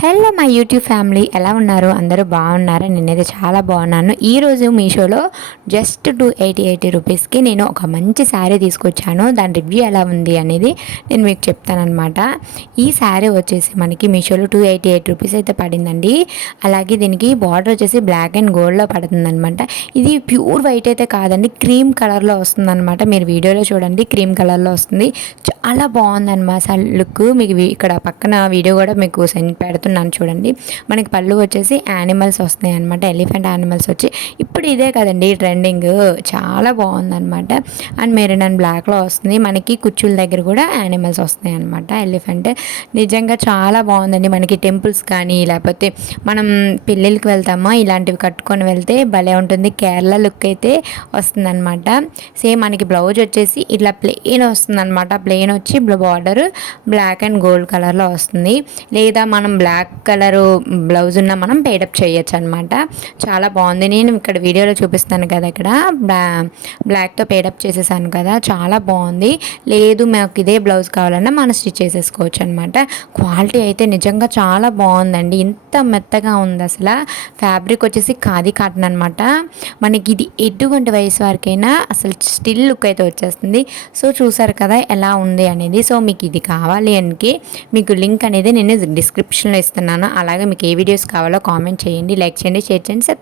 Hello my YouTube family, ఎలా ఉన్నారు? అందరూ బాగున్నారా? నేనైతే చాలా బాగున్నాను. ఈరోజు మీషోలో జస్ట్ 280 రూపీస్కి నేను ఒక మంచి శారీ తీసుకొచ్చాను. దాని రివ్యూ ఎలా ఉంది అనేది నేను మీకు చెప్తానమాట. ఈ శారీ వచ్చేసి మనకి మీషోలో 288 రూపీస్ అయితే పడిందండి. అలాగే దీనికి బార్డర్ వచ్చేసి బ్లాక్ అండ్ గోల్డ్లో పడుతుందనమాట. ఇది ప్యూర్ వైట్ అయితే కాదండి, క్రీమ్ కలర్లో వస్తుందన్నమాట. మీరు వీడియోలో చూడండి, క్రీమ్ కలర్లో వస్తుంది. చాలా బాగుందన్నమాట లుక్. మీకు ఇక్కడ పక్కన వీడియో కూడా మీకు సెండ్ పెడుతున్నాను చూడండి. మనకి పళ్ళు వచ్చేసి యానిమల్స్ వస్తున్నాయి అనమాట, ఎలిఫెంట్ యానిమల్స్ వచ్చి. ఇప్పుడు ఇదే కదండి ట్రెండింగ్, చాలా బాగుందన్నమాట. అండ్ మెరూన్ అండ్ బ్లాక్లో వస్తుంది. మనకి కుచ్చుల దగ్గర కూడా యానిమల్స్ వస్తున్నాయి అనమాట, ఎలిఫెంట్. నిజంగా చాలా బాగుందండి. మనకి టెంపుల్స్ కానీ లేకపోతే మనం పెళ్ళిళ్ళకి వెళ్తామా, ఇలాంటివి కట్టుకొని వెళ్తే భలే ఉంటుంది. కేరళ లుక్ అయితే వస్తుందన్నమాట. సేమ్ మనకి బ్లౌజ్ వచ్చేసి ఇట్లా ప్లెయిన్ వస్తుందన్నమాట. ప్లెయిన్ వచ్చి బార్డర్ బ్లాక్ అండ్ గోల్డ్ కలర్లో వస్తుంది. లేదా మనం బ్లాక్ కలరు బ్లౌజ్ ఉన్న మనం పేడప్ చేయొచ్చు అనమాట. చాలా బాగుంది. నేను ఇక్కడ వీడియోలో చూపిస్తాను కదా, ఇక్కడ బ్లాక్తో పేడప్ చేసేసాను కదా, చాలా బాగుంది. లేదు మాకు ఇదే బ్లౌజ్ కావాలన్నా మనం స్టిచ్ చేసేసుకోవచ్చు అనమాట. క్వాలిటీ అయితే నిజంగా చాలా బాగుందండి. ఇంత మెత్తగా ఉంది అసలు. ఫ్యాబ్రిక్ వచ్చేసి ఖాదీ కాటన్ అనమాట. మనకి ఇది ఎటువంటి వయసు వరకైనా అసలు స్టిల్ లుక్ అయితే వచ్చేస్తుంది. సో చూసారు కదా ఎలా ఉంది అనేది. సో మీకు ఇది కావాలి అని మీకు లింక్ అనేది నేను డిస్క్రిప్షన్లో ఇస్తున్నాను. అలాగే మీకు ఏ వీడియోస్ కావాలో కామెంట్ చేయండి, లైక్ చేయండి, షేర్ చేయండి, సబ్స్క్రైబ్